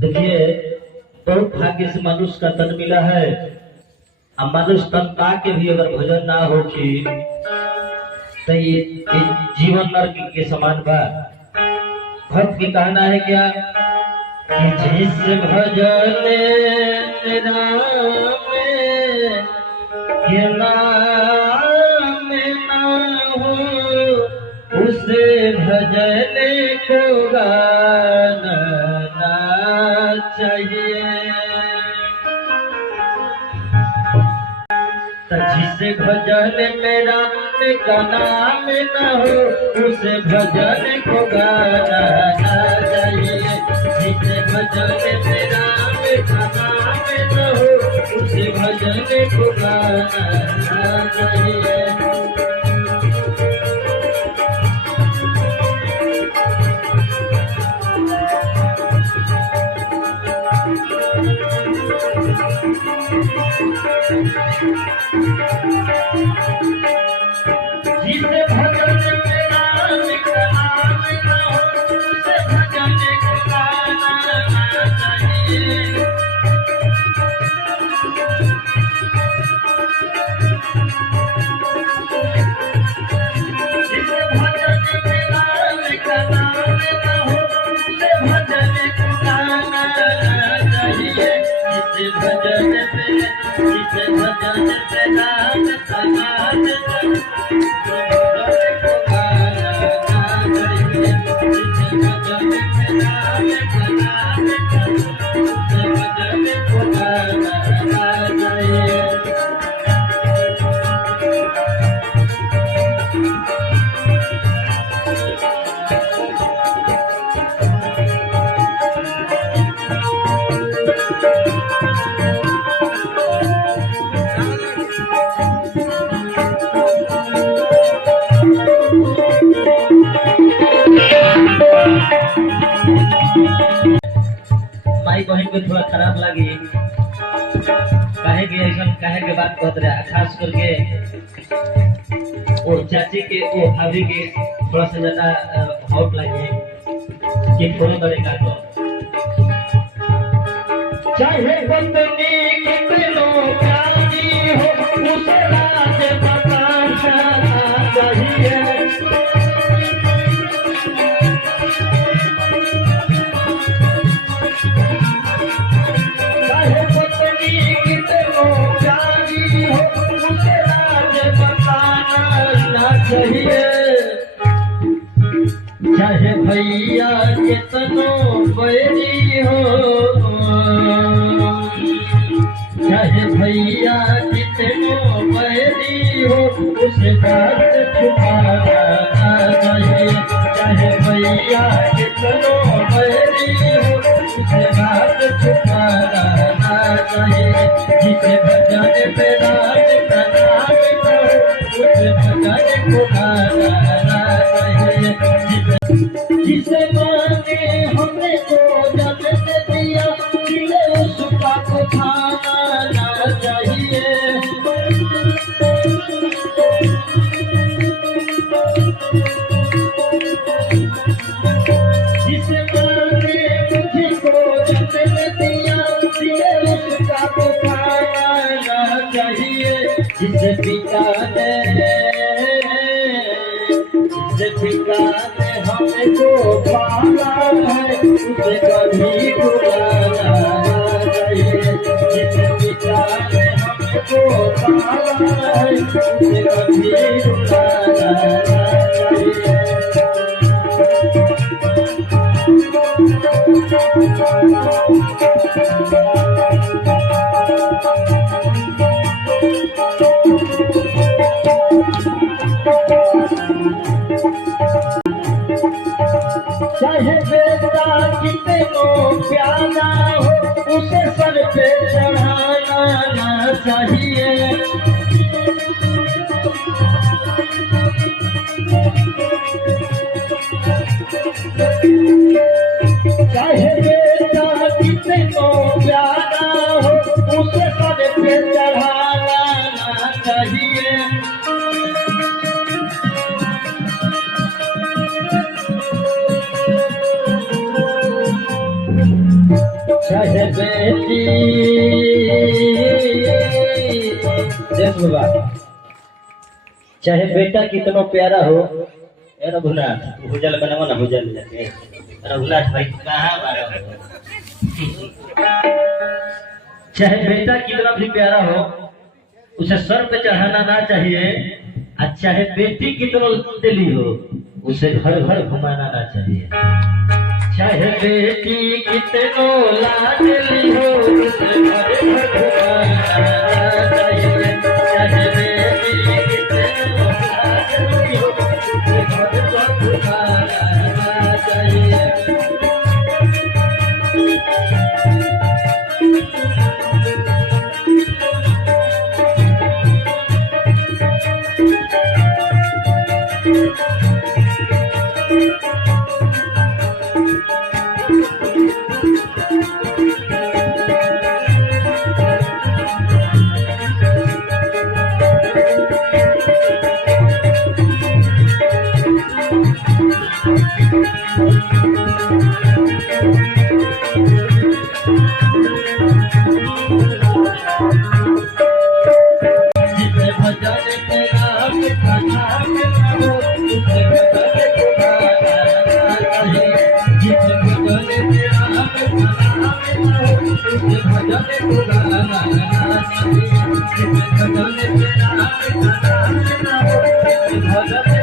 देखिए, बहुत भाग्य से मनुष्य का तन मिला है। अब मनुष्य तन पा के भी अगर भजन ना हो तो ये जीवन नरक के समान बा। भक्त की कहना है क्या कि जिस भजन राम के नाम ना हो उस भजन को गाना चाहिए। जिस भजन में राम का नाम न हो उस भजन को गाना चाहिए। जिस भजन में राम का नाम न हो उस भजन को गाना चाहिए। जिसे भजन में राम का नाम न हो उसे भजन को गाना चाहिए। जिसे भजन में राम का नाम न हो उसे भजन को गाना चाहिए। जिसे भजन में राम का नाम माई बहन को थोड़ा खराब लगी कहे कि ऐसा कहे के बात कहते रहे। खास करके वो चाची के वो भाभी के थोड़ा सा ज्यादा हॉट लगी कि थोड़े बड़े का तो चाहे बंदनी कितनो प्यारी हो उसे राज बताना चाहिए। चाहे भैया कितनो बैरी हो चाहे भैया कितनो बैरी हो उसे बात छुपाना चाहिए। चाहे भैया कितनो बैरी हो उसे बात छुपाना चाहिए। जिसे भजन पे राज का नाम न हो उसे भजन को गाना चाहिए। जिसे मांगे हमने को जन्म दिया दिले उसका को खाना चाहिए। जिसे मांगे मुझे को जन्म दिया दिले उसका को खाना चाहिए। जिसे पिता ने हमको पाला है उसे कभी भुलाना चाहिए। जिस पिता ने हमको पाला है उसे कभी भुलाना चाहिए। चाहे बेटा कितनो प्यारा हो उसे सर पे चढ़ाना चाहिए। चाहे बेटा कितनो प्यारा हो उसे सर पे चढ़ाना चाहिए। चाहे बेटी देख बाबा, चाहे बेटा कितना प्यारा हो। रघुनाथ भुजल बनाओ ना, भुजल लेके रघुनाथ भाई कहाँ बारा। चाहे बेटा कितना भी प्यारा हो, उसे सर पे चढ़ाना ना चाहिए। और चाहे बेटी कितना दिली हो, उसे घर घर घुमाना ना चाहिए। चाहे बेटी कितनो लाडली हो, उसे घर घर घुमाना चाहिए। चाहे बेटी कितनो लाडली हो, उसे घर घर घुमाना चाहिए। भजन